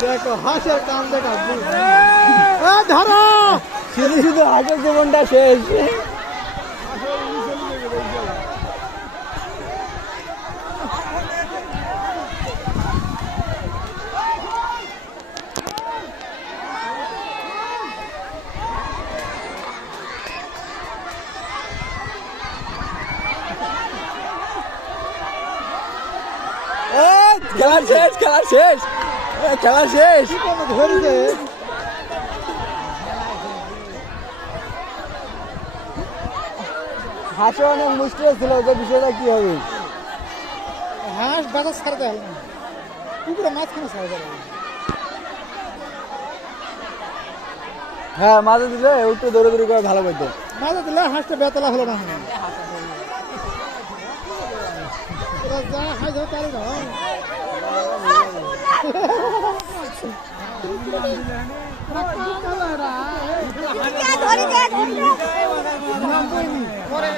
দেখো হাঁসের কাম দেখা ধরো! শুধু শুধু হাটের জীবনটা শেষ খেলা শেষ। খেলা শেষ এই, খেলা শেষ। ধরেছে হাসে অনেক মুশকিল ছিল যে বিষয়টা কি হবে? হাঁস বাজার ছাড়তে হবে না। পুকুরে মাঝখানে ছাড়তে হবে হ্যাঁ মাঝে দিলে একটু দৌড়ে দৌড়ি করে ভালো করতো। মাঝে দিলে হাঁসটা বেতলা হলো না। হয়। যা হাঁস হবে তারই ধরে